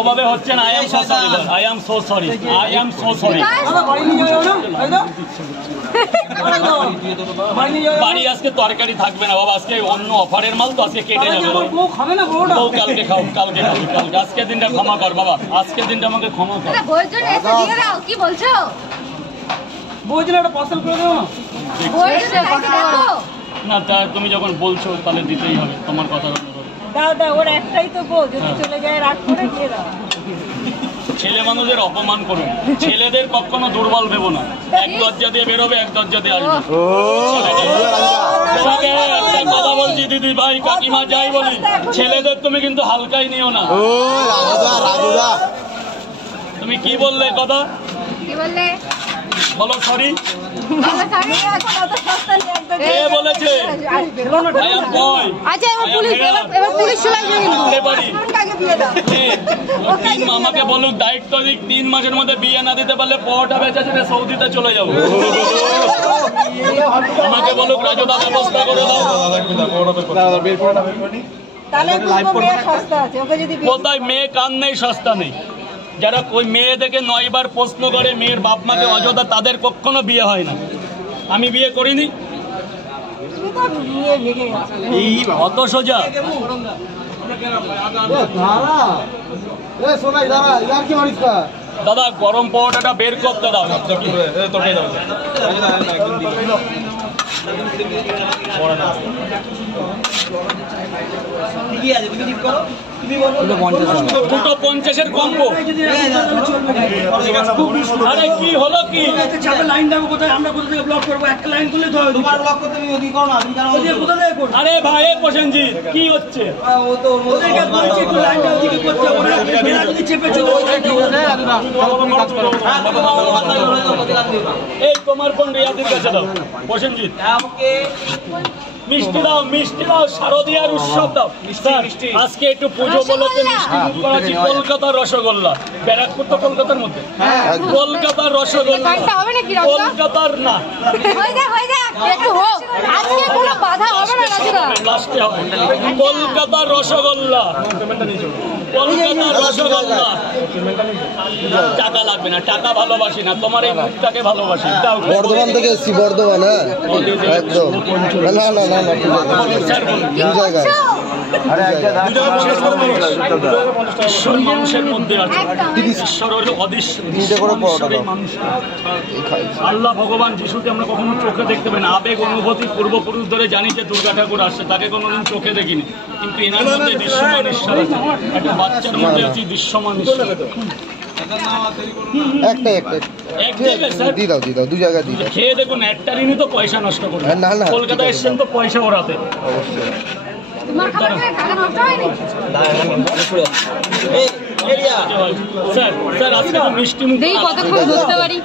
ওভাবে হচ্ছে না। I am so sorry, I am so sorry. বাড়ি আজকে তরকারি থাকবে না বাবা, আজকে অন্য অফারের মাল তো আজকে কেটে যাবে। বউ কালকে খাও, কালকে খাবে, কালকে। আজকের দিনটা ক্ষমা কর বাবা, আজকের দিনটা আমাকে ক্ষমা কর। কি বলছো? না তা তুমি যখন বলছো তাহলে দিতেই হবে, তোমার কথা। দাদা ওর একটাই তো বউ, যদি চলে যায় রাগ করে দিয়ে দাও। ছেলে মানুষের অপমান করুন, ছেলেদের কখনো দুর্বল ভেবো না। এক দরজা দিয়ে বেরোবে, এক দরজা দিয়ে আসবে। একটা কথা বলছি দিদি ভাই কাকিমা যাই বলি, ছেলেদের তুমি কিন্তু হালকাই নিও না। তুমি কি বললে কথা বলো? সরি বলেছে আমাকে বলুক দায়িত্ব দিক, 3 মাসের মধ্যে বিয়ে না দিতে পারলে পরোটা বেচা ছেড়ে সৌদিতে চলে যাবো। আমাকে বলুক রাজুদা ব্যবস্থা করে দাও। কোথায় মেয়ে কান নেই, সস্তা নেই। যারা ওই মেয়ে দেখে 9 বার প্রশ্ন করে মেয়ের বাপ মাকে অযথা, তাদের কখনো বিয়ে হয় না। আমি বিয়ে করিনি, অত সোজা। দাদা গরম পরোটাটা বের করতে দাও। দুটো 50-এর কম্বো। আরে কি হলো কি? আরে ভাই প্রসেনজিৎ কি হচ্ছে? এই তোমার ফোন রিয়াদের কাছে দাও প্রসেনজিৎ। মিষ্টি দাও, মিষ্টি দাও, শারদীয়ার উৎসব দাও। আজকে একটু পুজো বলতে মিষ্টি বুক করাচ্ছি। কলকাতার রসগোল্লা, ব্যারাকপুর তো কলকাতার মধ্যে। কলকাতার রসগোল্লা, কলকাতার না, কলকাতার রসগোল্লা, কলকাতার রসগোল্লা। টাকা লাগবে না, টাকা ভালোবাসি না, তোমার এই মুখটাকে ভালোবাসি। বর্ধমান থেকে এসছি, বর্ধমান। একদম না না না না, মানুষের মধ্যে আছে ঈশ্বর হলো অদৃশ্য। আল্লাহ ভগবান যিশুকে আমরা কখনো চোখে দেখতে পাই না। আবেগ অনুভূতি পূর্বপুরুষ ধরে জানি যে দুর্গা ঠাকুর আসছে, তাকে কোনোদিন চোখে দেখিনি, কিন্তু এনার মধ্যে দৃশ্যমান ঈশ্বর আছে। একটা বাচ্চার মধ্যে আছে দৃশ্যমান ঈশ্বর। খেয়ে দেখুন, একটারই তো পয়সা নষ্ট করে। কলকাতায় এসছেন তো পয়সা ওরাতে। স্যার আজকে মিষ্টি মুখ কতক্ষণ বুঝতে পারি।